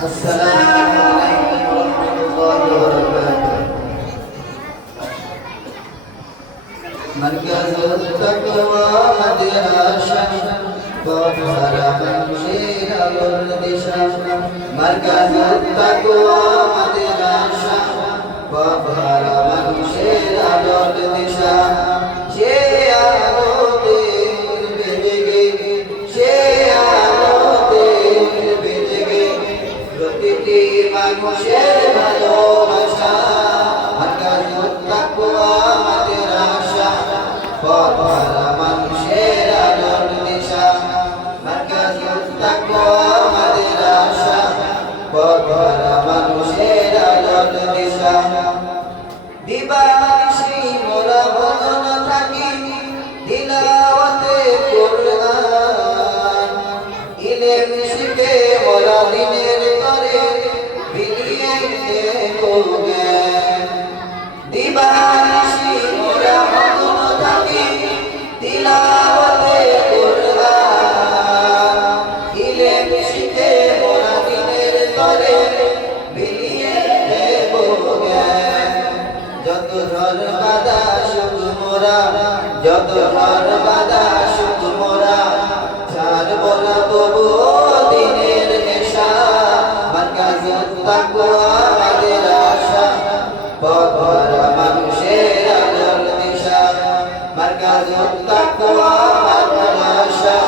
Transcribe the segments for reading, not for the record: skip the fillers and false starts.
Assalamualaikum warahmatullahi wabarakatuh. Markazul Taqwa Madrasah Harapan Syirul Disha. Markazul Taqwa Madrasah Harapan Syirul Disha. মানুষের ভালোবাসা মার্কাজুত তাকওয়া মাদ্রাসা পথহারা মানুষের আলোর দিশা মার্কাজুত তাকওয়া মাদ্রাসা পথহারা মানুষের আলোর দিশা দিবানিশি মোরা মগ্ন থাকি তিলাওয়াতে কুরআন ইলম শিখে মোরা দিনের তরে দিবানিশি মোরা মগ্ন থাকি তিলাওয়াতে কুরআন ইলম শিখে মোরা দিনের তরে বিলিয়ে দেব জ্ঞান যত ঝড় বাদা সুখ মোরা যত ঝড় বাদা সুখ মোরা ছাড়ব না তবু দিনের নেশা মার্কাজুত তাকওয়া মাদ্রাসা পথহারা মানুষের আলোর দিশা মার্কাজুত তাকওয়া মাদ্রাসা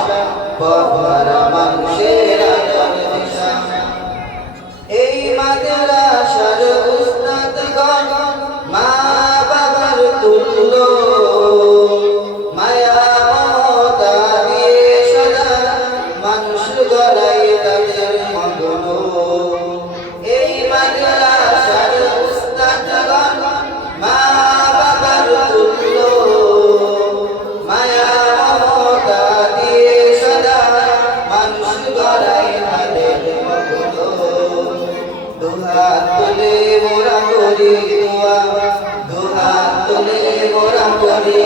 পথহারা মানুষের আলোর দিশা এই মাদ্রাসার উস্তাদগণ মা বাবার তুল্য মায়া মমতা দিয়ে সদা মানুষ গড়াই তাদের মগ্ন এই মাদ্রাসার উস্তাদগণ মা বাবার তুল্য মায়া মমতা দিয়ে সদা মানুষ গড়াই তাদের মগ্ন দুহাত তুলে মোরা করি দোয়া দুহাত তুলে মোরা করি